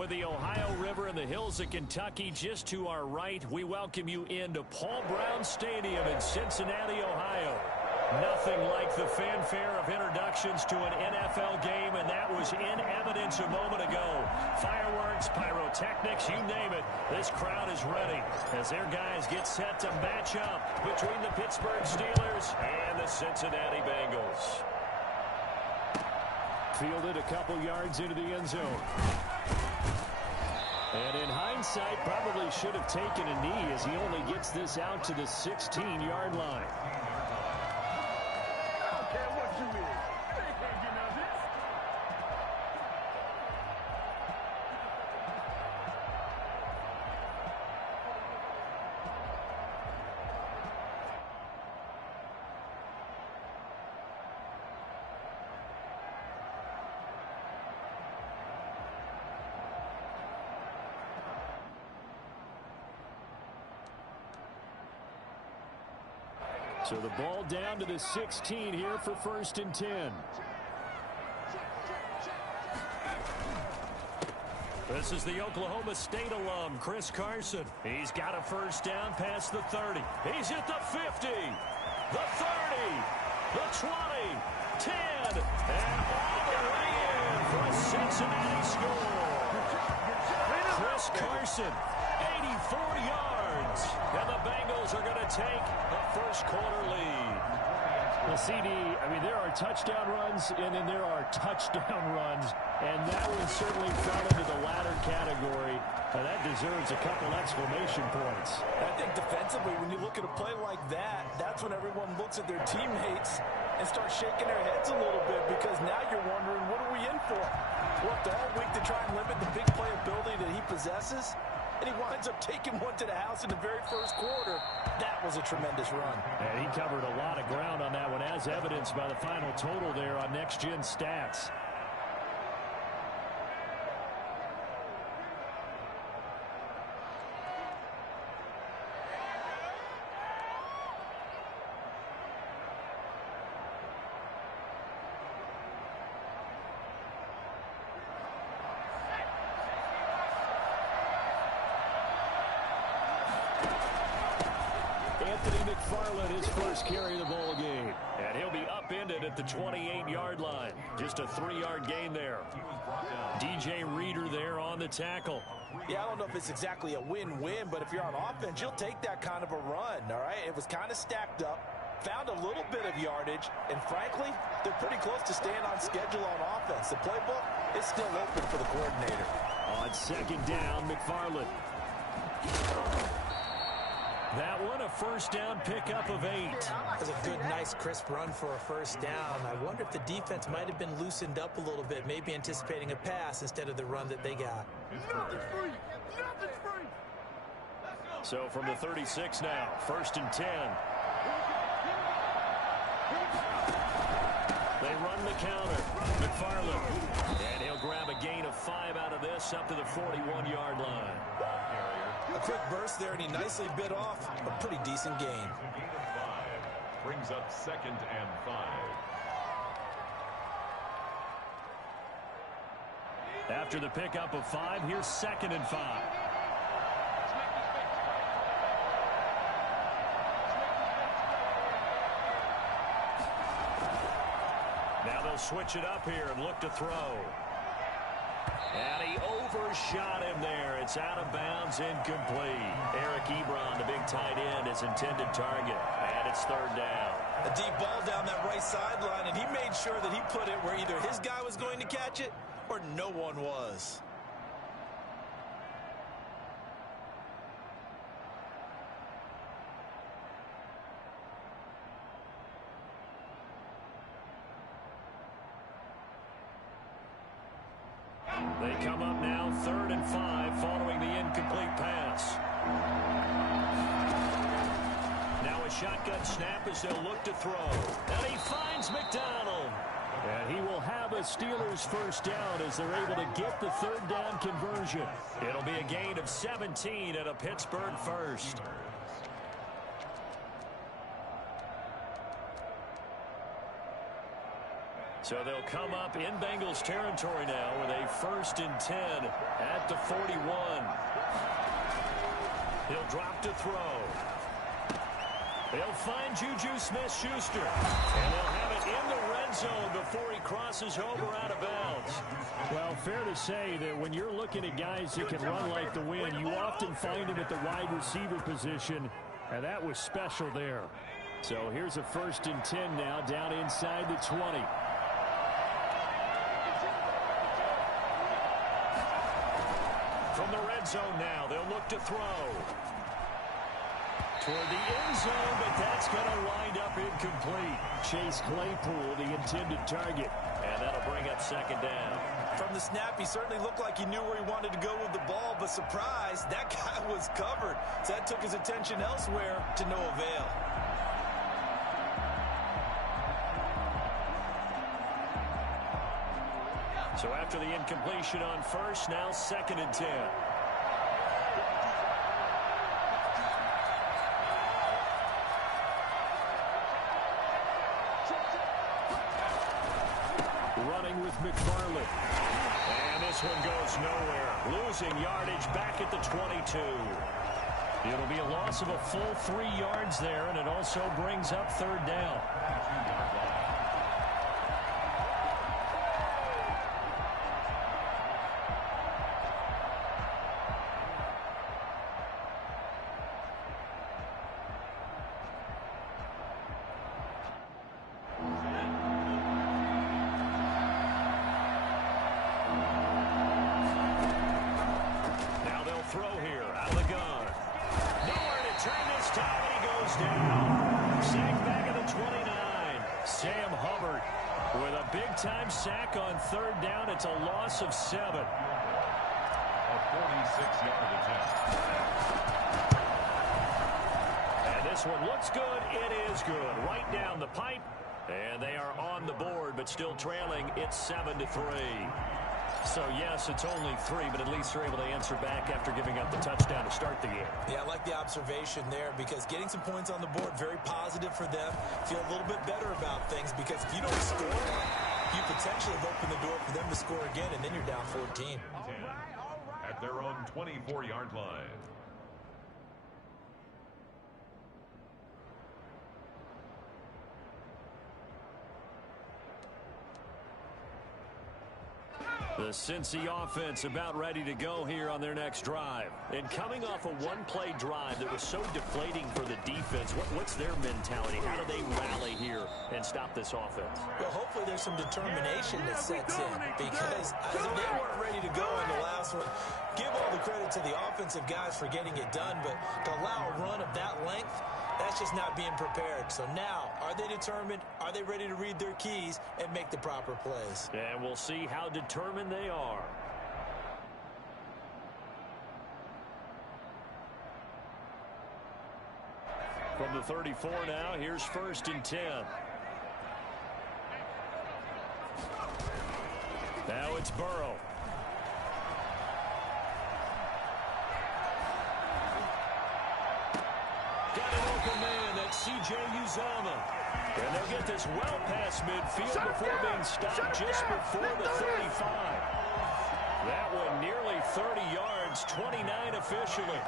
with the Ohio River and the hills of Kentucky just to our right, we welcome you into Paul Brown Stadium in Cincinnati, Ohio. Nothing like the fanfare of introductions to an NFL game, and that was in evidence a moment ago. Fireworks, pyrotechnics, you name it. This crowd is ready as their guys get set to match up between the Pittsburgh Steelers and the Cincinnati Bengals. Fielded a couple yards into the end zone. And in hindsight, probably should have taken a knee as he only gets this out to the 16-yard line. So the ball down to the 16 here for 1st and 10. This is the Oklahoma State alum, Chris Carson. He's got a first down past the 30. He's at the 50, the 30, the 20, 10, and all the way in for a Cincinnati score. Chris Carson, 84 yards, and the Bengals are going to take a first-quarter lead. Well, CD, I mean, there are touchdown runs, and then there are touchdown runs, and that one certainly fell into the latter category. And that deserves a couple exclamation points. I think defensively, when you look at a play like that, that's when everyone looks at their teammates and starts shaking their heads a little bit, because now you're wondering, what are we in for? Worked all week to try and limit the big play ability that he possesses, and he winds up taking one to the house in the very first quarter. That was a tremendous run. And he covered a lot of ground on that one, as evidenced by the final total there on Next Gen Stats. His first carry of the ball game. And he'll be upended at the 28-yard line. Just a 3-yard gain there. DJ Reader there on the tackle. Yeah, I don't know if it's exactly a win-win, but if you're on offense, you'll take that kind of a run, all right? It was kind of stacked up, found a little bit of yardage, and frankly, they're pretty close to staying on schedule on offense. The playbook is still open for the coordinator. On second down, McFarland. That one, a first down pickup of 8. That was a good, nice, crisp run for a first down. I wonder if the defense might have been loosened up a little bit, maybe anticipating a pass instead of the run that they got. Nothing's free. Nothing's free. So from the 36 now, 1st and 10. They run the counter. McFarland. And he'll grab a gain of 5 out of this up to the 41-yard line. A quick burst there, and he nicely bit off a pretty decent gain. Brings up 2nd and 5. After the pickup of 5, here's 2nd and 5. Now they'll switch it up here and look to throw. And he overshot him there. It's out of bounds, incomplete. Eric Ebron, the big tight end, his intended target. And it's 3rd down. A deep ball down that right sideline, and he made sure that he put it where either his guy was going to catch it or no one was. They come up now 3rd and 5 following the incomplete pass. Now a shotgun snap as they'll look to throw. And he finds McDonald. And he will have a Steelers first down as they're able to get the 3rd down conversion. It'll be a gain of 17 and a Pittsburgh first. So they'll come up in Bengals territory now with a 1st and 10 at the 41. He'll drop to throw. They'll find Juju Smith-Schuster. And they'll have it in the red zone before he crosses over out of bounds. Well, fair to say that when you're looking at guys that can run like the wind, you often find them at the wide receiver position, and that was special there. So here's a 1st and 10 now down inside the 20. From the red zone now, they'll look to throw. Toward the end zone, but that's going to wind up incomplete. Chase Claypool, the intended target. And that'll bring up 2nd down. From the snap, he certainly looked like he knew where he wanted to go with the ball, but surprise, that guy was covered. So that took his attention elsewhere to no avail. So after the incompletion on 1st, now 2nd and 10. Running with McFarland. And this one goes nowhere. Losing yardage back at the 22. It'll be a loss of a full 3 yards there, and it also brings up 3rd down. Big-time sack on 3rd down. It's a loss of 7. A 46-yard attempt. And this one looks good. It is good. Right down the pipe. And they are on the board, but still trailing. It's 7-3. So, yes, it's only 3, but at least they're able to answer back after giving up the touchdown to start the game. Yeah, I like the observation there because getting some points on the board, very positive for them. Feel a little bit better about things because if you don't score, you potentially have opened the door for them to score again, and then you're down 14. At their own 24-yard line. The Cincy offense about ready to go here on their next drive. And coming off a one-play drive that was so deflating for the defense, what's their mentality? How do they rally here and stop this offense? Well, hopefully there's some determination that sets in because they weren't ready to go in the last one. Give all the credit to the offensive guys for getting it done, but to allow a run of that length, that's just not being prepared. So now, are they determined? Are they ready to read their keys and make the proper plays? And we'll see how determined they are. From the 34 now, here's 1st and 10. Now it's Burrow. Got an open man, that's C.J. Uzomah. And they'll get this well past midfield before being stopped just before the 35. That one nearly 30 yards, 29 officially.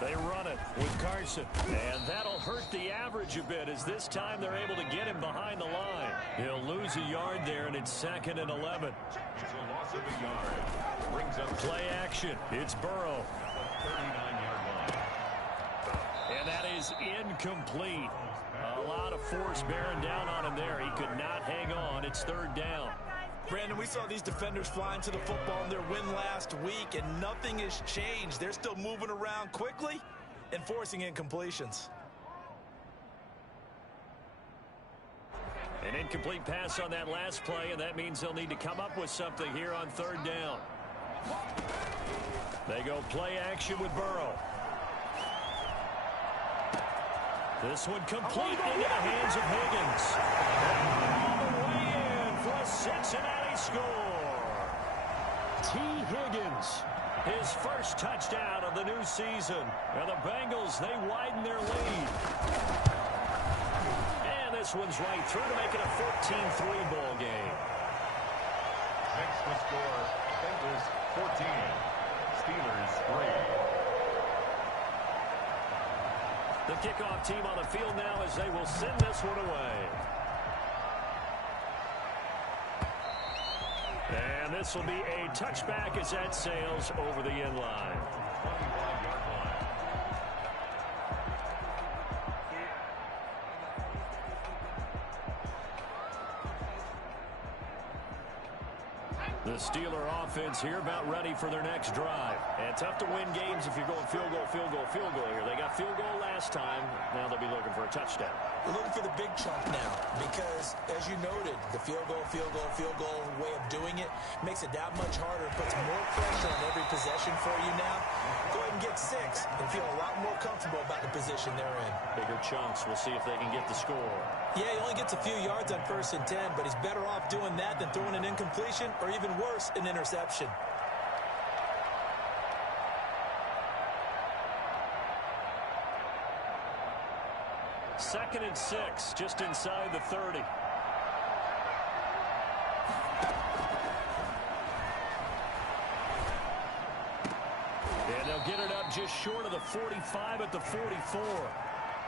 They run it with Carson. And that'll hurt the average a bit as this time they're able to get him behind the line. He'll lose a yard there, and it's 2nd and 11. It's a loss of a yard. Brings up Play action. It's Burrow. 39-yard line. And that is incomplete. A lot of force bearing down on him there. He could not hang on. It's 3rd down. Brandon, we saw these defenders flying to the football in their win last week, and nothing has changed. They're still moving around quickly and forcing incompletions. An incomplete pass on that last play, and that means they'll need to come up with something here on 3rd down. They go play action with Burrow. This one complete into the hands of Higgins. All the way in for a Cincinnati score. T. Higgins. His first touchdown of the new season. And the Bengals, they widen their lead. And this one's right through to make it a 14-3 ball game. Next to score, Bengals 14, Steelers 3. The kickoff team on the field now as they will send this one away. And this will be a touchback as that sails over the end line. 25-yard line. The Steeler offense here about ready for their next drive. And tough to win games if you're going field goal, field goal, field goal here. They got field goal last time. Now they'll be looking for a touchdown. We're looking for the big chunk now because, as you noted, the field goal way of doing it makes it that much harder and puts more pressure on every possession for you now. Go ahead and get 6 and feel a lot more comfortable about the position they're in. Bigger chunks. We'll see if they can get the score. Yeah, he only gets a few yards on 1st and 10, but he's better off doing that than throwing an incompletion or even worse, an interception. Second and 6, just inside the 30. And they'll get it up just short of the 45 at the 44.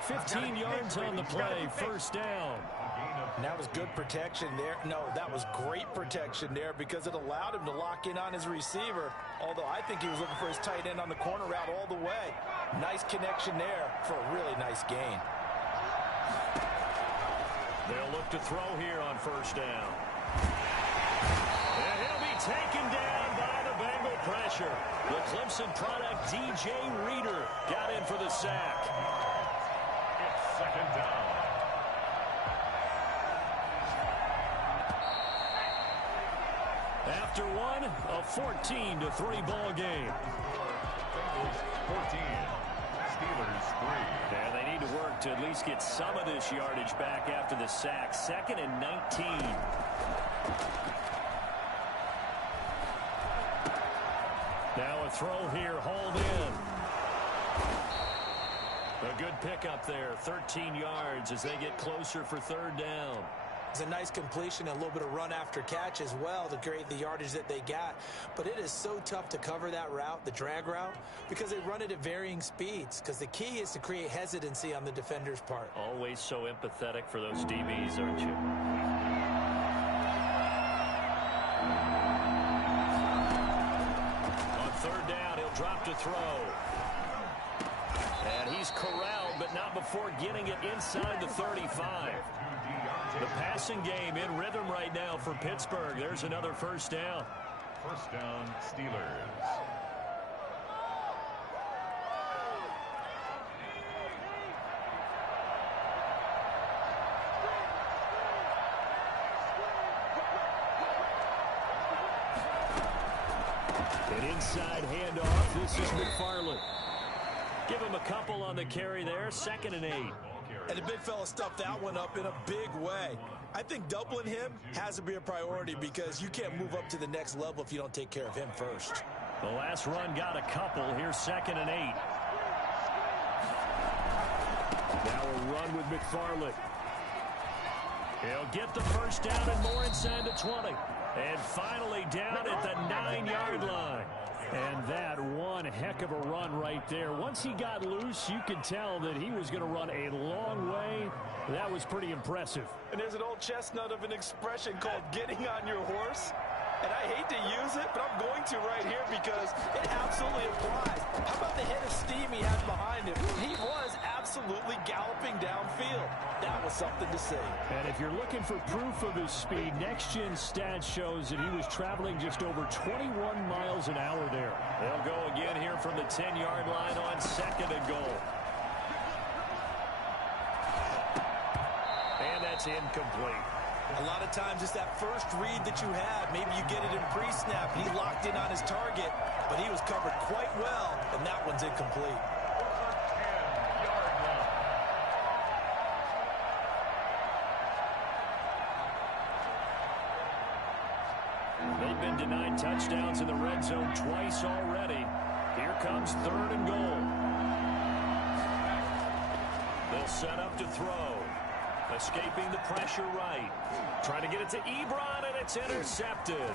15 yards on the play, first down. And that was good protection there. No, that was great protection there because it allowed him to lock in on his receiver, although I think he was looking for his tight end on the corner route all the way. Nice connection there for a really nice gain. They'll look to throw here on first down. And he'll be taken down by the Bengal pressure. The Clemson product, DJ Reader, got in for the sack. It's second down. After one, a 14-3 ball game. Bengals 14, Steelers 3. And they need to work to at least get some of this yardage back after the sack. Second and 19. Now a throw here, hauled in. A good pickup there, 13 yards as they get closer for third down. It's a nice completion and a little bit of run after catch as well to create the yardage that they got. But it is so tough to cover that route, the drag route, because they run it at varying speeds. Because the key is to create hesitancy on the defender's part. Always so empathetic for those DBs, aren't you? On third down, he'll drop to throw. And he's corralled, but not before getting it inside the 35. The passing game in rhythm right now for Pittsburgh. There's another first down. First down, Steelers. An inside handoff. This is McFarland. Give him a couple on the carry there. 2nd and 8. And the big fella stuffed that one up in a big way. I think doubling him has to be a priority because you can't move up to the next level if you don't take care of him first. The last run got a couple. Here's 2nd and 8. Now a run with McFarland. He'll get the first down and more inside the 20. And finally down at the 9-yard line. And that one heck of a run right there. Once he got loose, you could tell that he was going to run a long way. That was pretty impressive. And there's an old chestnut of an expression called getting on your horse. And I hate to use it, but I'm going to right here because it absolutely applies. How about the head of steam he had behind him? He was absolutely galloping downfield. That was something to see. And if you're looking for proof of his speed, Next Gen Stats shows that he was traveling just over 21 miles an hour there. They'll go again here from the 10-yard line on 2nd and goal. And that's incomplete. A lot of times it's that first read that you have. Maybe you get it in pre-snap. He locked in on his target, but he was covered quite well, and that one's incomplete. They've been denied had touchdowns in the red zone twice already. Here comes 3rd and goal. They'll set up to throw. Escaping the pressure right. Trying to get it to Ebron, and it's intercepted.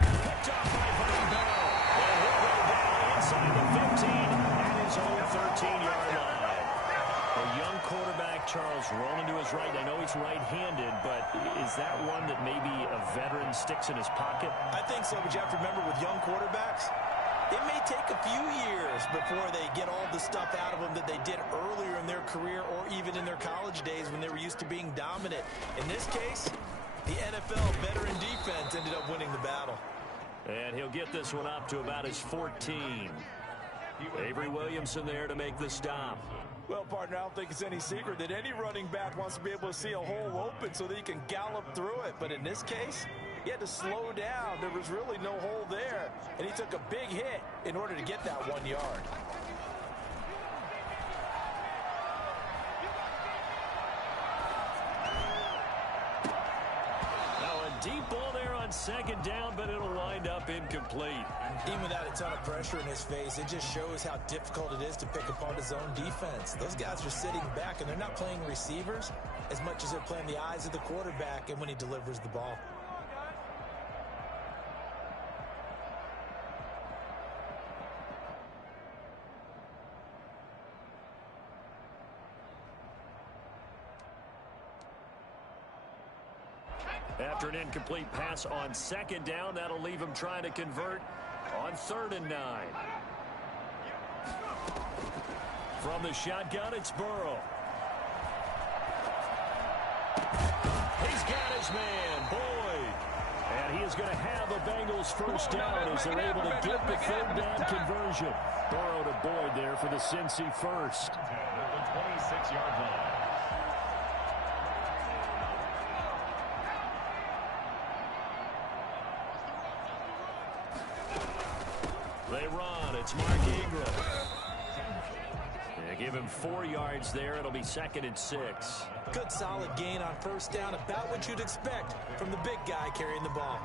Picked off by Von Bell. And he'll go down inside the 15 at his own 13-yard line. A young quarterback, Charles, rolling to his right. I know he's right-handed, but is that one that maybe a veteran sticks in his pocket? I think so, but you have to remember with young quarterbacks, it may take a few years before they get all the stuff out of them that they did earlier in their career or even in their college days when they were used to being dominant. In this case, the NFL veteran defense ended up winning the battle. And he'll get this one up to about his 14. Avery Williamson there to make the stop. Well, partner, I don't think it's any secret that any running back wants to be able to see a hole open so that he can gallop through it. But in this case, he had to slow down. There was really no hole there. And he took a big hit in order to get that 1 yard. Now a deep ball there on 2nd down, but it'll wind up incomplete. Even without a ton of pressure in his face, it just shows how difficult it is to pick apart his own defense. Those guys are sitting back, and they're not playing receivers as much as they're playing the eyes of the quarterback and when he delivers the ball. After an incomplete pass on 2nd down, that'll leave him trying to convert on 3rd and 9. From the shotgun, it's Burrow. He's got his man, Boyd. And he is going to have a Bengals first down as they're able to get the 3rd down conversion. Burrow to Boyd there for the Cincy first. The 26-yard line. They run. It's Mark Ingram. They give him 4 yards there. It'll be 2nd and 6. Good solid gain on 1st down, about what you'd expect from the big guy carrying the ball.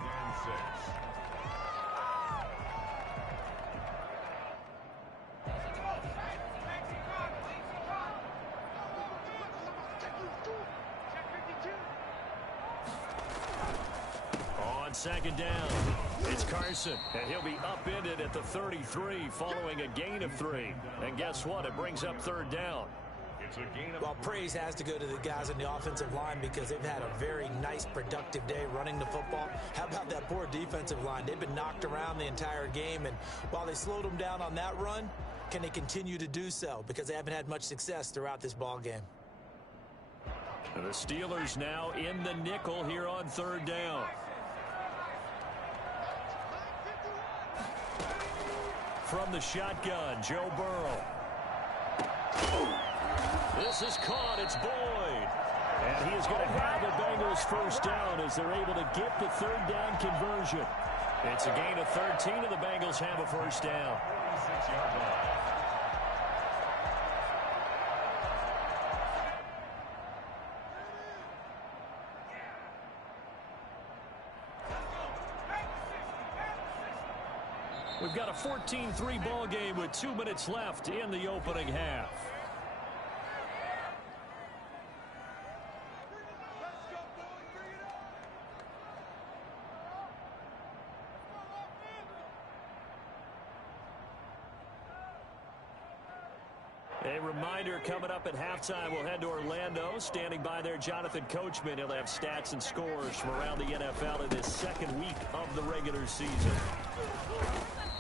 On 2nd down, it's Carson, and he'll be upended at the 33 following a gain of 3. And guess what? It brings up 3rd down. Well, praise has to go to the guys on the offensive line because they've had a very nice, productive day running the football. How about that poor defensive line? They've been knocked around the entire game, and while they slowed them down on that run, can they continue to do so? Because they haven't had much success throughout this ball game. The Steelers now in the nickel here on 3rd down. From the shotgun, Joe Burrow. This is caught. It's Boyd. And he is going to have a Bengals first down as they're able to get the 3rd down conversion. It's a gain of 13, and the Bengals have a first down. 46-yard line. We've got a 14-3 ball game with 2 minutes left in the opening half. A reminder coming up at halftime, we'll head to Orlando. Standing by there, Jonathan Coachman. He'll have stats and scores from around the NFL in this 2nd week of the regular season.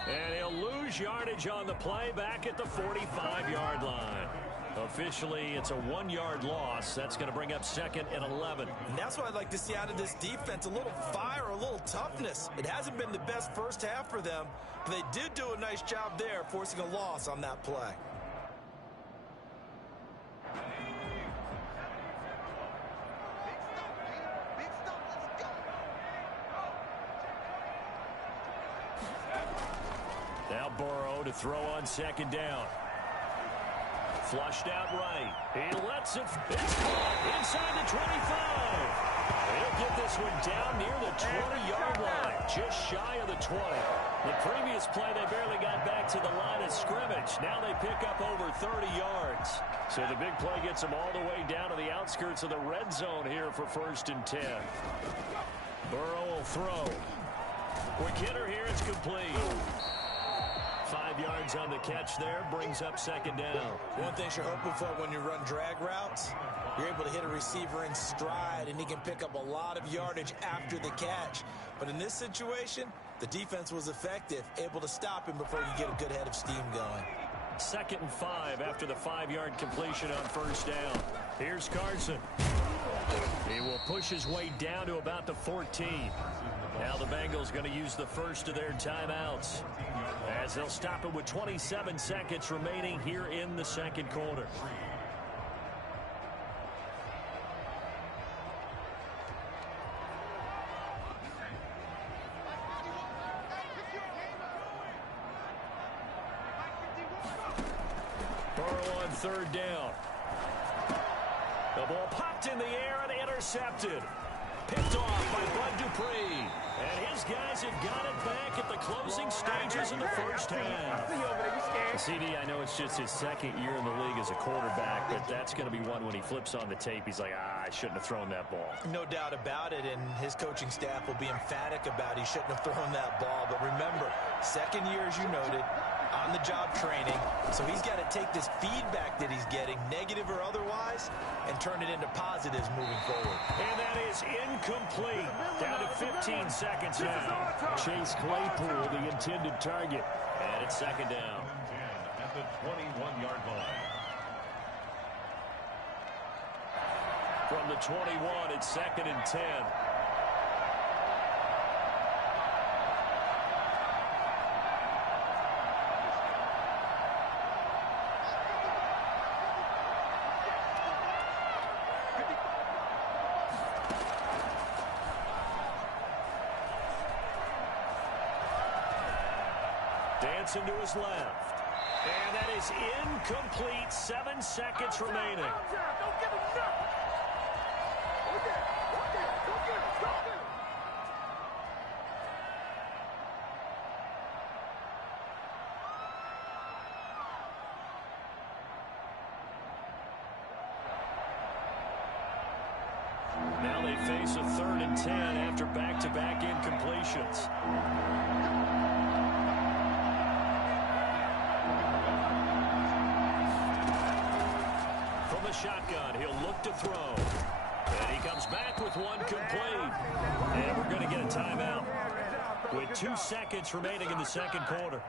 And he'll lose yardage on the play back at the 45-yard line. Officially, it's a 1-yard loss. That's going to bring up 2nd and 11. And that's what I'd like to see out of this defense, a little fire, a little toughness. It hasn't been the best first half for them, but they did do a nice job there, forcing a loss on that play. Now Burrow to throw on 2nd down. Flushed out right. He lets it. It's caught inside the 25. He'll get this one down near the 20-yard line, just shy of the 20. The previous play, they barely got back to the line of scrimmage. Now they pick up over 30 yards. So the big play gets them all the way down to the outskirts of the red zone here for 1st and 10. Burrow will throw. Quick hitter here, it's complete. 5 yards on the catch there, brings up 2nd down. One thing you're hoping for when you run drag routes, you're able to hit a receiver in stride, and he can pick up a lot of yardage after the catch. But in this situation, the defense was effective, able to stop him before you get a good head of steam going. 2nd and 5 after the 5-yard completion on 1st down. Here's Carson. He will push his way down to about the 14. Now the Bengals going to use the first of their timeouts, as they'll stop it with 27 seconds remaining here in the 2nd quarter. Burrow on 3rd down. The ball popped in the air and intercepted. Picked off by Bud Dupree. And his guys have got it back at the closing stages in the 1st half. CD, I know it's just his 2nd year in the league as a quarterback, but that's going to be one when he flips on the tape. He's like, I shouldn't have thrown that ball. No doubt about it, and his coaching staff will be emphatic about he shouldn't have thrown that ball. But remember, 2nd year, as you noted, on-the-job training. So he's got to take this feedback that he's getting, negative or otherwise, and turn it into positives moving forward. And that is incomplete. Down to 15 seconds now. Chase Claypool, the intended target. And it's 2nd down. At the 21-yard line. From the 21, it's 2nd and 10. Dancing to his left. And that is incomplete. 7 seconds remaining. Now they face a 3rd and 10 after back-to-back incompletions. From the shotgun, he'll look to throw. And he comes back with one complete. And we're going to get a timeout with 2 seconds remaining in the 2nd quarter.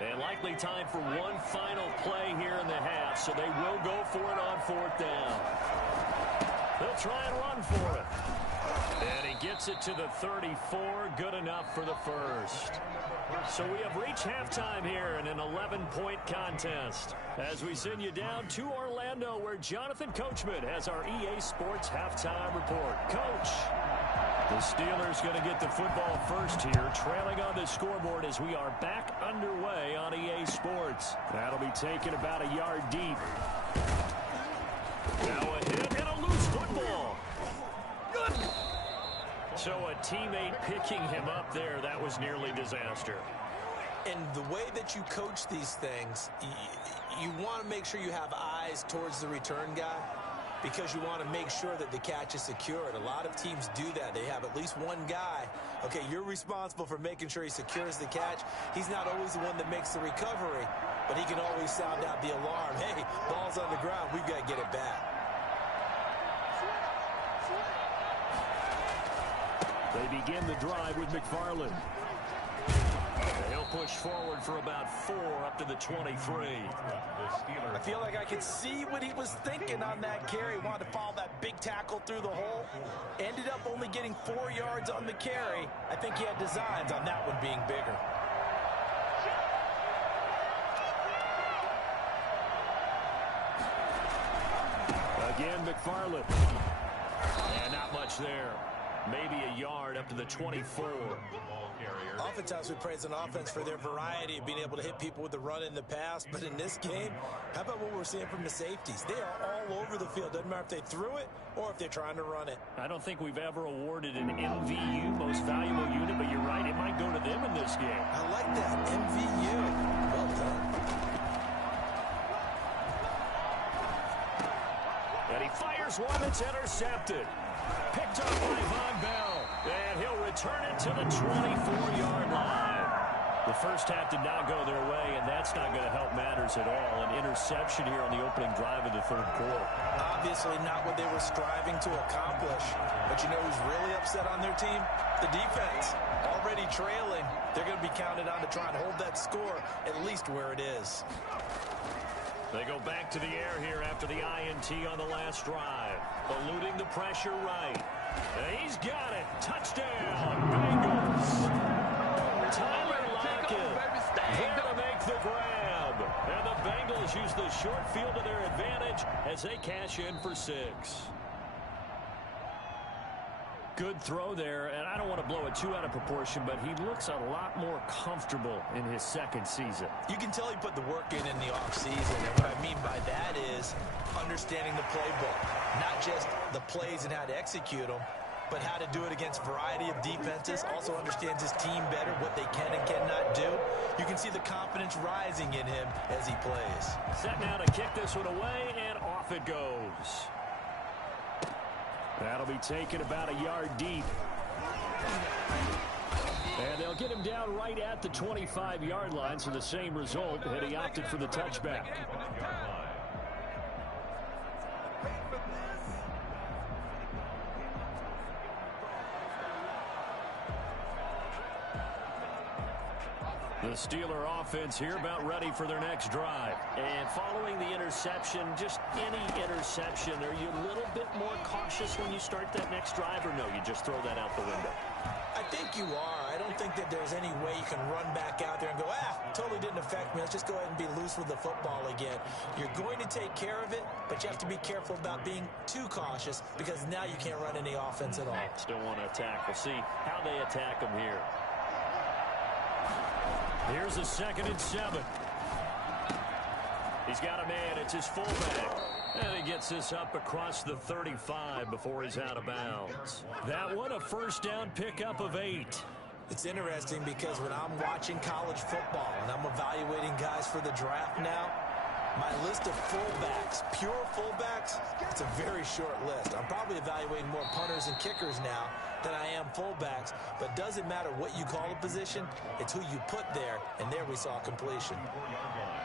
And likely time for one final play here in the half, so they will go for it on 4th down. They'll try and run for it. And he gets it to the 34, good enough for the first. So we have reached halftime here in an 11-point contest, as we send you down to Orlando, where Jonathan Coachman has our EA Sports halftime report. Coach. The Steelers going to get the football first here, trailing on the scoreboard as we are back underway on EA Sports. That'll be taken about a yard deep. Now a hit and a loose football. Good. So a teammate picking him up there, that was nearly disaster. And the way that you coach these things, you want to make sure you have eyes towards the return guy, because you want to make sure that the catch is secured. A lot of teams do that. They have at least one guy. Okay, you're responsible for making sure he secures the catch. He's not always the one that makes the recovery, but he can always sound out the alarm. Hey, ball's on the ground. We've got to get it back. They begin the drive with McFarland. He'll push forward for about 4 up to the 23. I feel like I could see what he was thinking on that carry. He wanted to follow that big tackle through the hole. Ended up only getting 4 yards on the carry. I think he had designs on that one being bigger. Again, McFarland. And not much there. maybe a yard up to the 24. Oftentimes we praise an offense for their variety of being able to hit people with the run in the pass, but in this game, how about what we're seeing from the safeties? They are all over the field. Doesn't matter if they threw it or if they're trying to run it. I don't think we've ever awarded an MVU, most valuable unit, but you're right, it might go to them in this game. I like that, MVU. Well done. And he fires one that's intercepted. Picked up by Von Bell. And he'll return it to the 24-yard line. The first half did not go their way, and that's not going to help matters at all. An interception here on the opening drive of the third quarter. Obviously not what they were striving to accomplish. But you know who's really upset on their team? The defense. Already trailing. They're going to be counted on to try and hold that score at least where it is. They go back to the air here after the INT on the last drive. Eluding the pressure right. And he's got it. Touchdown, Bengals. Tyler Lockett there to make the grab. And the Bengals use the short field to their advantage as they cash in for 6. Good throw there, and I don't want to blow it too out of proportion, but he looks a lot more comfortable in his second season. You can tell he put the work in the offseason, and what I mean by that is understanding the playbook. Not just the plays and how to execute them, but how to do it against a variety of defenses. Also understands his team better, what they can and cannot do. You can see the confidence rising in him as he plays. Set now to kick this one away, and off it goes. That'll be taken about a yard deep. And they'll get him down right at the 25-yard line, so the same result, and he opted for the touchback. The Steeler offense here about ready for their next drive. And following the interception, just any interception, are you a little bit more cautious when you start that next drive, or no, you just throw that out the window? I think you are. I don't think that there's any way you can run back out there and go, totally didn't affect me. Let's just go ahead and be loose with the football again. You're going to take care of it, but you have to be careful about being too cautious because now you can't run any offense at all. Still want to attack. We'll see how they attack them here. Here's a 2nd and 7. He's got a man. It's his fullback. And he gets this up across the 35 before he's out of bounds. That one, a first down pickup of 8. It's interesting because when I'm watching college football and I'm evaluating guys for the draft now, my list of fullbacks, pure fullbacks, it's a very short list. I'm probably evaluating more punters and kickers now than I am fullbacks, but doesn't matter what you call a position, it's who you put there, and there we saw completion.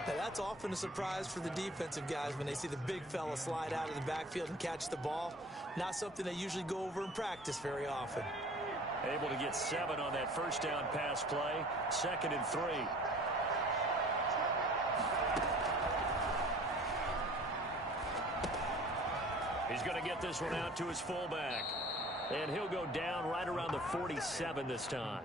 Now that's often a surprise for the defensive guys when they see the big fella slide out of the backfield and catch the ball. Not something they usually go over in practice very often. Able to get 7 on that first down pass play. 2nd and 3. He's going to get this one out to his fullback. And he'll go down right around the 47 this time.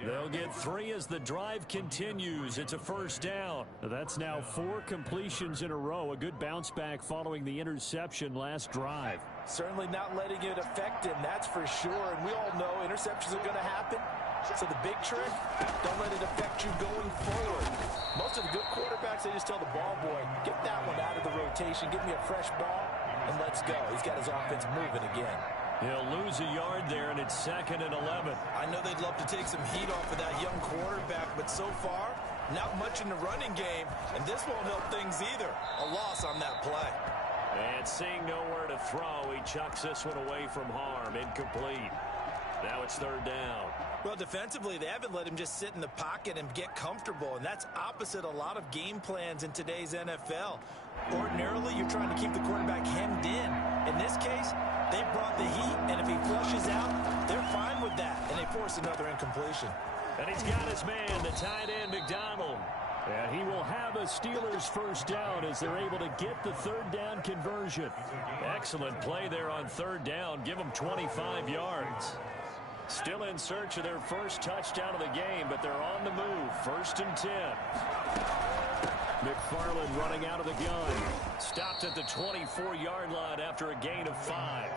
They'll get 3 as the drive continues. It's a first down. That's now 4 completions in a row. A good bounce back following the interception last drive. Certainly not letting it affect him, that's for sure. And we all know interceptions are going to happen. So the big trick, don't let it affect you going forward. Most of the good quarterbacks, they just tell the ball boy, get that one out of the rotation, give me a fresh ball, and let's go. He's got his offense moving again. He'll lose a yard there, and it's 2nd and 11. I know they'd love to take some heat off of that young quarterback, but so far, not much in the running game, and this won't help things either. A loss on that play. And seeing nowhere to throw, he chucks this one away from harm. Incomplete. Now it's 3rd down. Well, defensively, they haven't let him just sit in the pocket and get comfortable, and that's opposite a lot of game plans in today's NFL. Ordinarily, you're trying to keep the quarterback hemmed in. In this case, they brought the heat, and if he flushes out, they're fine with that, and they force another incompletion. And he's got his man, the tight end, McDonald. And he will have a Steelers first down as they're able to get the 3rd down conversion. Excellent play there on 3rd down. Give them 25 yards. Still in search of their first touchdown of the game, but they're on the move. 1st and 10. McFarland running out of the gun. Stopped at the 24-yard line after a gain of 5.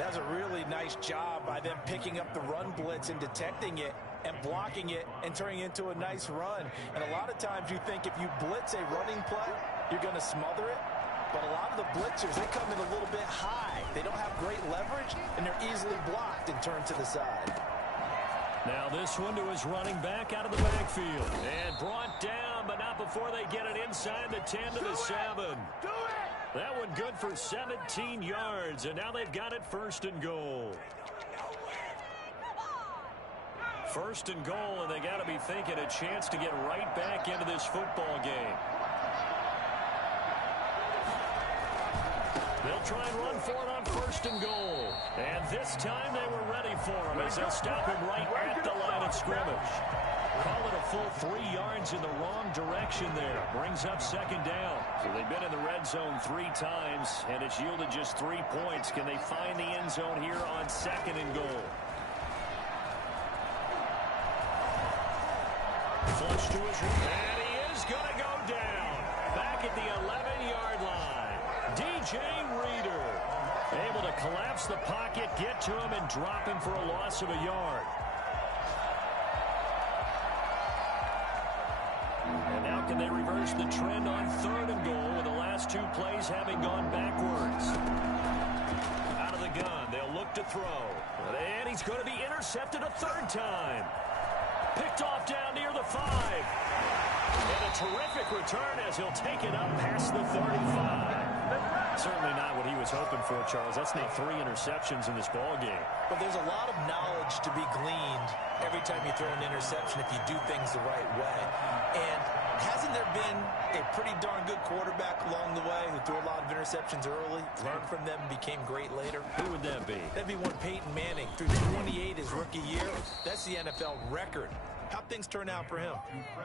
That's a really nice job by them picking up the run blitz and detecting it and blocking it and turning it into a nice run. And a lot of times you think if you blitz a running play, you're going to smother it. But a lot of the blitzers, they come in a little bit high. They don't have great leverage, and they're easily blocked and turned to the side. Now this one to his running back out of the backfield. And brought down, but not before they get it inside the 10 to the 7. That one good for 17 yards, and now they've got it 1st and goal. 1st and goal, and they got to be thinking a chance to get right back into this football game. They'll try and run for it on 1st and goal. And this time they were ready for him as they'll stop him right at the line of scrimmage. Call it a full 3 yards in the wrong direction there. Brings up 2nd down. So they've been in the red zone 3 times, and it's yielded just 3 points. Can they find the end zone here on 2nd and goal? Flush to his right, and he is going to go down. Back at the 11-yard line. DJ Reader able to collapse the pocket, get to him, and drop him for a loss of a yard. And now can they reverse the trend on 3rd and goal with the last 2 plays having gone backwards? Out of the gun, they'll look to throw. And he's going to be intercepted a 3rd time. Picked off down near the 5. And a terrific return as he'll take it up past the 35. Certainly not what he was hoping for, Charles. That's now 3 interceptions in this ball game. But there's a lot of knowledge to be gleaned every time you throw an interception if you do things the right way. And hasn't there been a pretty darn good quarterback along the way who threw a lot of interceptions early, learned from them, became great later? Who would that be? That'd be one Peyton Manning. Threw 28 his rookie year. That's the NFL record. How'd things turn out for him?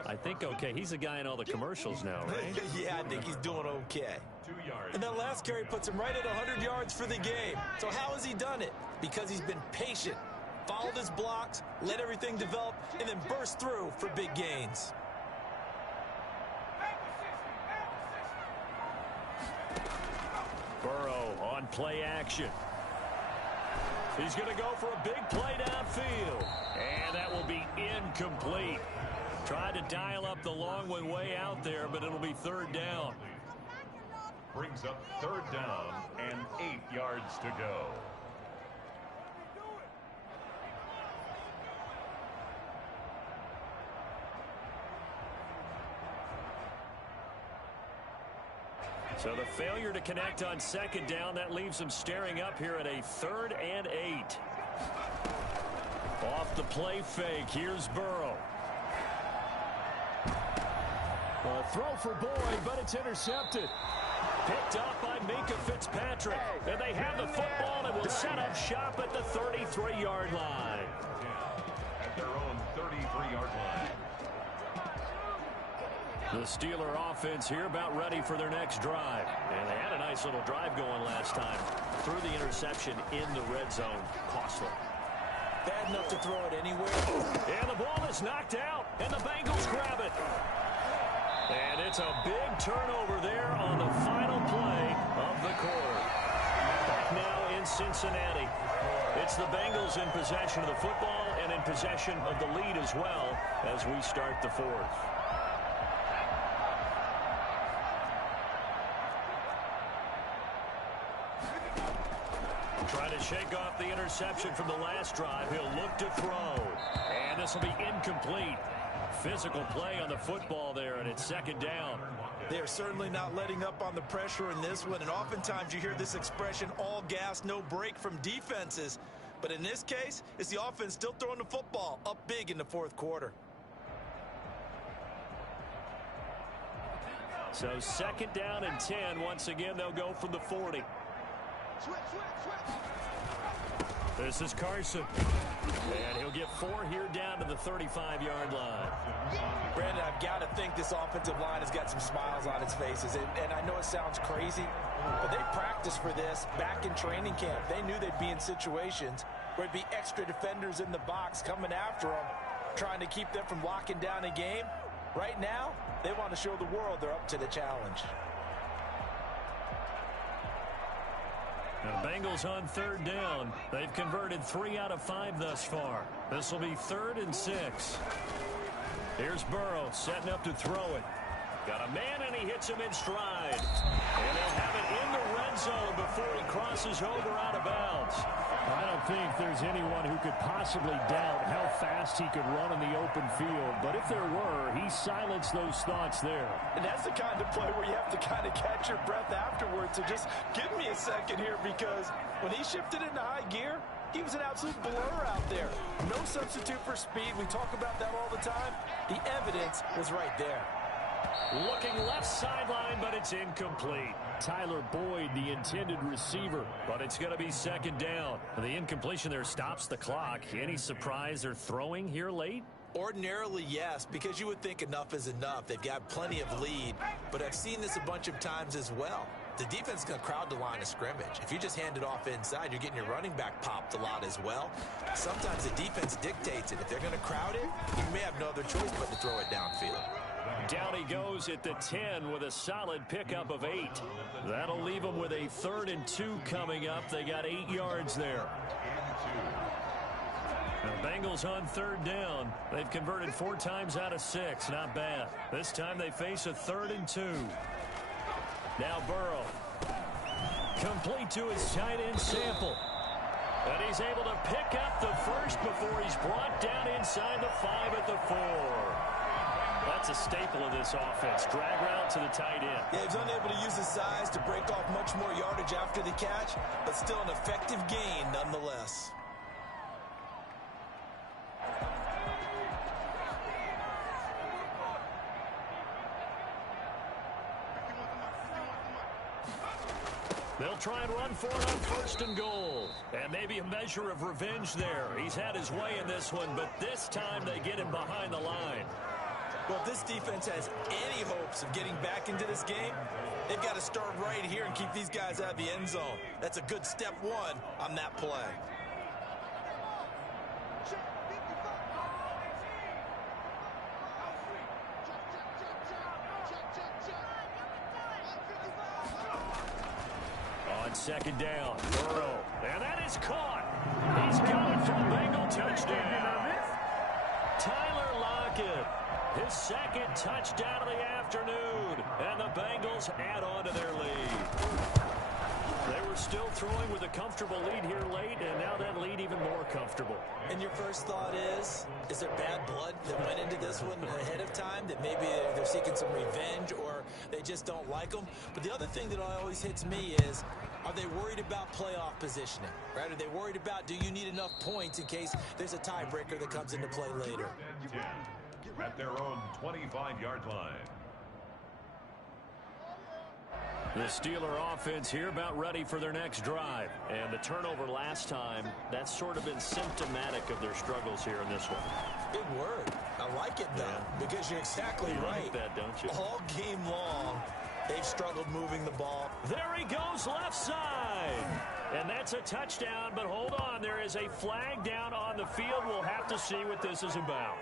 I think okay. He's the guy in all the commercials now, right? Yeah, I think he's doing okay. And that last carry puts him right at 100 yards for the game. So how has he done it? Because he's been patient, followed his blocks, let everything develop, and then burst through for big gains. Burrow on play action. He's going to go for a big play downfield. And that will be incomplete. Tried to dial up the long one way out there, but it'll be 3rd down. Brings up 3rd down and 8 yards to go. So the failure to connect on 2nd down, that leaves them staring up here at a 3rd and 8. Off the play fake, here's Burrow. A throw for Boyd, but it's intercepted. Picked up by Minkah Fitzpatrick. And they have the football and will set up shop at the 33-yard line. At their own 33-yard line. The Steeler offense here about ready for their next drive. And they had a nice little drive going last time. Threw the interception in the red zone. Costly. Bad enough to throw it anywhere. And the ball is knocked out. And the Bengals grab it. And it's a big turnover there on the final play of the quarter. Back now in Cincinnati. It's the Bengals in possession of the football and in possession of the lead as well as we start the 4th. Trying to shake off the interception from the last drive. He'll look to throw. And this will be incomplete. Physical play on the football there, and it's 2nd down. They're certainly not letting up on the pressure in this one, and oftentimes you hear this expression, all gas, no break from defenses. But in this case, it's the offense still throwing the football up big in the 4th quarter. So 2nd down and 10. Once again, they'll go from the 40. This is Carson. And he'll get 4 here down to the 35-yard line. Brandon, I've got to think this offensive line has got some smiles on its faces. And I know it sounds crazy, but they practiced for this back in training camp. They knew they'd be in situations where there'd be extra defenders in the box coming after them, trying to keep them from locking down a game. Right now, they want to show the world they're up to the challenge. The Bengals on third down. They've converted 3 out of 5 thus far. This will be 3rd and 6. Here's Burrow setting up to throw it. Got a man, and he hits him in stride. And they'll have it in the red zone before he crosses over out of bounds. I don't think there's anyone who could possibly doubt how fast he could run in the open field. But if there were, he silenced those thoughts there. And that's the kind of play where you have to kind of catch your breath afterwards. So just give me a second here, because when he shifted into high gear, he was an absolute blur out there. No substitute for speed. We talk about that all the time. The evidence was right there. Looking left sideline, but it's incomplete. Tyler Boyd, the intended receiver. But it's going to be 2nd down. The incompletion there stops the clock. Any surprise they're throwing here late? Ordinarily, yes, because you would think enough is enough. They've got plenty of lead, but I've seen this a bunch of times as well. The defense is going to crowd the line of scrimmage. If you just hand it off inside, you're getting your running back popped a lot as well. Sometimes the defense dictates it. If they're going to crowd it, you may have no other choice but to throw it downfield. Down he goes at the 10 with a solid pickup of 8. That'll leave them with a 3rd and 2 coming up. They got 8 yards there. The Bengals on 3rd down. They've converted 4 times out of 6. Not bad. This time they face a 3rd and 2. Now Burrow. Complete to his tight end Sample. And he's able to pick up the first before he's brought down inside the 5 at the 4. That's a staple of this offense. Drag route to the tight end. Yeah, he's unable to use his size to break off much more yardage after the catch, but still an effective gain nonetheless. They'll try and run for it on 1st and goal. And maybe a measure of revenge there. He's had his way in this one, but this time they get him behind the line. Well, if this defense has any hopes of getting back into this game, they've got to start right here and keep these guys out of the end zone. That's a good step 1 on that play. On 2nd down, Burrow. And that is caught. He's got it for a Bengal touchdown. Tyler Lockett. His 2nd touchdown of the afternoon. And the Bengals add on to their lead. They were still throwing with a comfortable lead here late, and now that lead even more comfortable. And your first thought is there bad blood that went into this one ahead of time, that maybe they're seeking some revenge or they just don't like them? But the other thing that always hits me is, are they worried about playoff positioning? Right? Are they worried about, do you need enough points in case there's a tiebreaker that comes into play later? At their own 25-yard line. The Steeler offense here about ready for their next drive. And the turnover last time, that's sort of been symptomatic of their struggles here in this one. Big word. I like it, though, because you're exactly right. Like that, don't you? All game long, they've struggled moving the ball. There he goes left side. And that's a touchdown, but hold on. There is a flag down on the field. We'll have to see what this is about.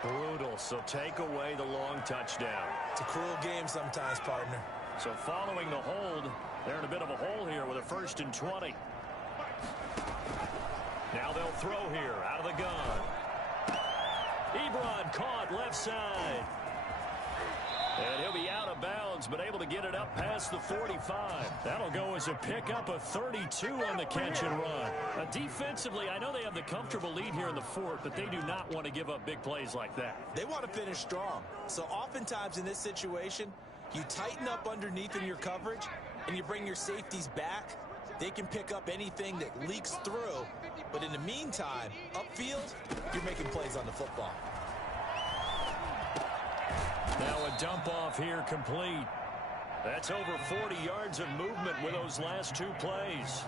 Brutal, so take away the long touchdown. It's a cruel game sometimes, partner. So following the hold, they're in a bit of a hole here with a 1st and 20. Now they'll throw here out of the gun. Ebron caught left side. And he'll be out of bounds, but able to get it up past the 45. That'll go as a pickup of 32 on the catch and run. Defensively, I know they have the comfortable lead here in the 4th, but they do not want to give up big plays like that. They want to finish strong. So oftentimes in this situation, you tighten up underneath in your coverage, and you bring your safeties back. They can pick up anything that leaks through. But in the meantime, upfield, you're making plays on the football. Now a dump off here complete. That's over 40 yards of movement with those last 2 plays.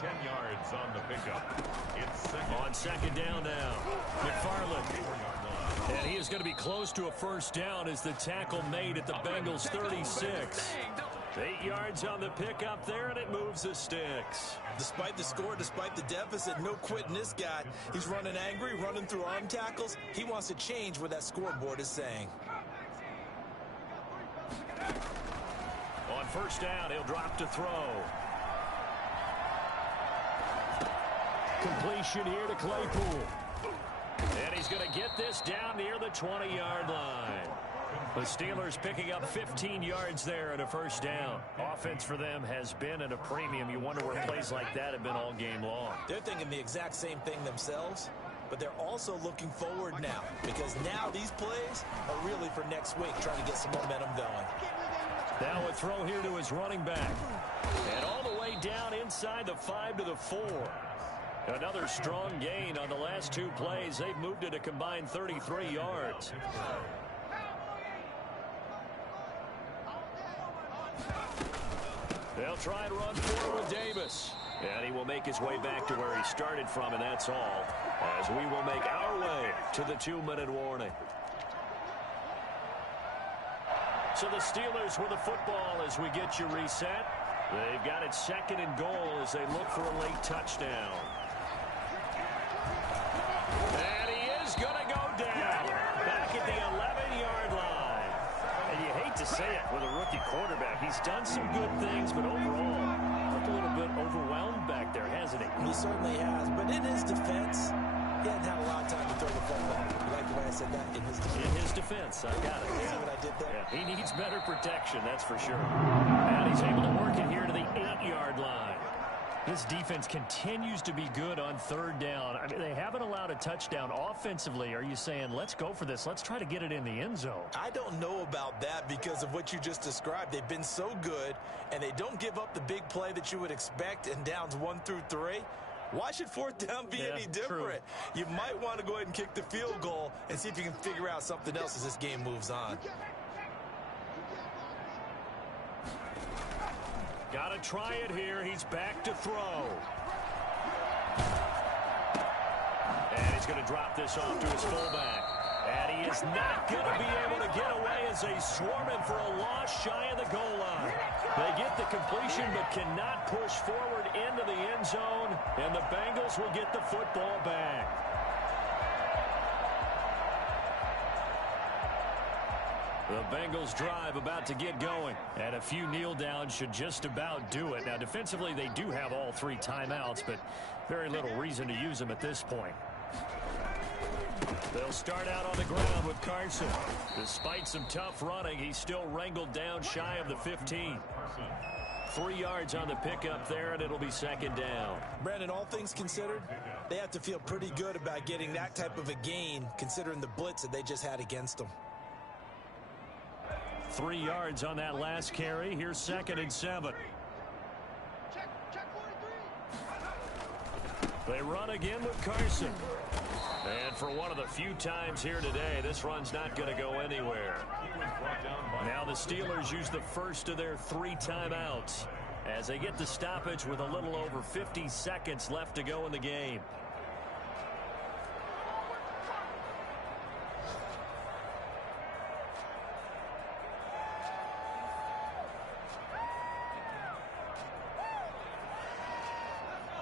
10 yards on the pickup. It's on 2nd down now. McFarland. And he is going to be close to a 1st down as the tackle made at the Bengals 36. 8 yards on the pickup there, and it moves the sticks. Despite the score, despite the deficit, no quitting this guy. He's running angry, running through arm tackles. He wants to change what that scoreboard is saying. On 1st down, he'll drop to throw. Completion here to Claypool. And he's going to get this down near the 20-yard line. The Steelers picking up 15 yards there at a first down. Offense for them has been at a premium. You wonder where plays like that have been all game long. They're thinking the exact same thing themselves, but they're also looking forward now because now these plays are really for next week, trying to get some momentum going. Now a throw here to his running back. And all the way down inside the 5 to the 4. Another strong gain on the last two plays. They've moved it a combined 33 yards. They'll try and run forward with Davis. And he will make his way back to where he started from, and that's all, as we will make our way to the 2-minute warning. So the Steelers with the football as we get you reset. They've got it 2nd and goal as they look for a late touchdown. And he is going to go down back at the 11-yard line. And you hate to say it with a rookie quarterback. He's done some good things, but overall, looked a little bit overwhelmed back there, hasn't he? He certainly has, but in his defense, he hasn't had a lot of time to throw the football. You like the way I said that? In his defense. In his defense, I got it. See what I did there? Yeah, he needs better protection, that's for sure. And he's able to work it here to the 8-yard line. This defense continues to be good on 3rd down. I mean, they haven't allowed a touchdown offensively. Are you saying, let's go for this? Let's try to get it in the end zone. I don't know about that because of what you just described. They've been so good, and they don't give up the big play that you would expect in downs 1 through 3. Why should 4th down be any different? True. You might want to go ahead and kick the field goal and see if you can figure out something else as this game moves on. Got to try it here. He's back to throw. And he's going to drop this off to his fullback. And he is not going to be able to get away as they swarm him for a loss shy of the goal line. They get the completion but cannot push forward into the end zone. And the Bengals will get the football back. The Bengals drive about to get going. And a few kneel downs should just about do it. Now, defensively, they do have all 3 timeouts, but very little reason to use them at this point. They'll start out on the ground with Carson. Despite some tough running, he's still wrangled down shy of the 15. 3 yards on the pickup there, and it'll be 2nd down. Brandon, all things considered, they have to feel pretty good about getting that type of a gain, considering the blitz that they just had against them. 3 yards on that last carry. Here's 2nd and 7. They run again with Carson. And for one of the few times here today, this run's not going to go anywhere. Now the Steelers use the first of their 3 timeouts as they get the stoppage with a little over 50 seconds left to go in the game.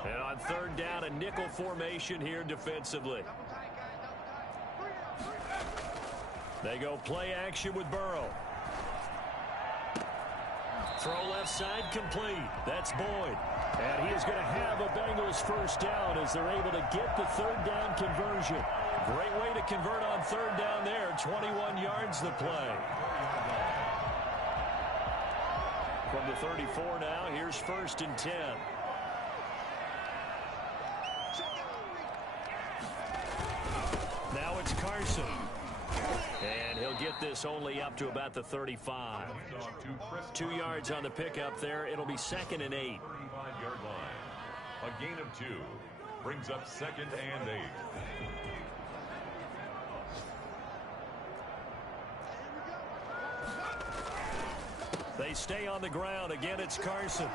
And on 3rd down, a nickel formation here defensively. They go play action with Burrow. Throw left side complete. That's Boyd. And he is going to have a Bengals first down as they're able to get the 3rd down conversion. Great way to convert on 3rd down there. 21 yards the play. From the 34 now, here's 1st and 10. Now it's Carson. And he'll get this only up to about the 35. 2 yards on the pickup there. It'll be 2nd and 8. 35-yard line. A gain of 2 brings up 2nd and 8. They stay on the ground. Again, it's Carson.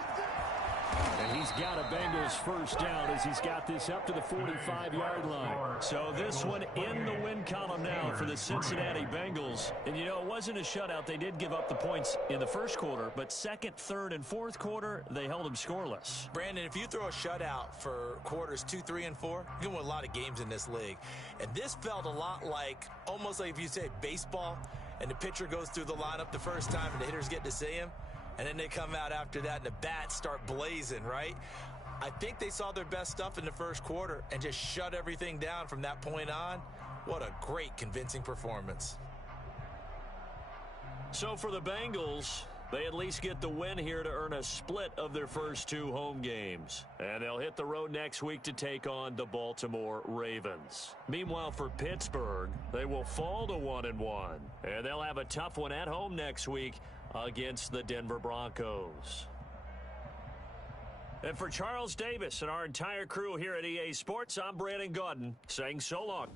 And he's got a Bengals first down as he's got this up to the 45-yard line. So this one in the win column now for the Cincinnati Bengals. And, you know, it wasn't a shutout. They did give up the points in the first quarter, but 2nd, 3rd, and 4th quarter, they held them scoreless. Brandon, if you throw a shutout for quarters 2, 3, and 4, you're going to win a lot of games in this league. And this felt a lot like, almost like if you say baseball, and the pitcher goes through the lineup the first time and the hitters get to see him. And then they come out after that and the bats start blazing, right? I think they saw their best stuff in the first quarter and just shut everything down from that point on. What a great, convincing performance. So for the Bengals, they at least get the win here to earn a split of their first 2 home games. And they'll hit the road next week to take on the Baltimore Ravens. Meanwhile, for Pittsburgh, they will fall to 1-1. And they'll have a tough one at home next week against the Denver Broncos. And for Charles Davis and our entire crew here at EA Sports, I'm Brandon Gaudin saying so long.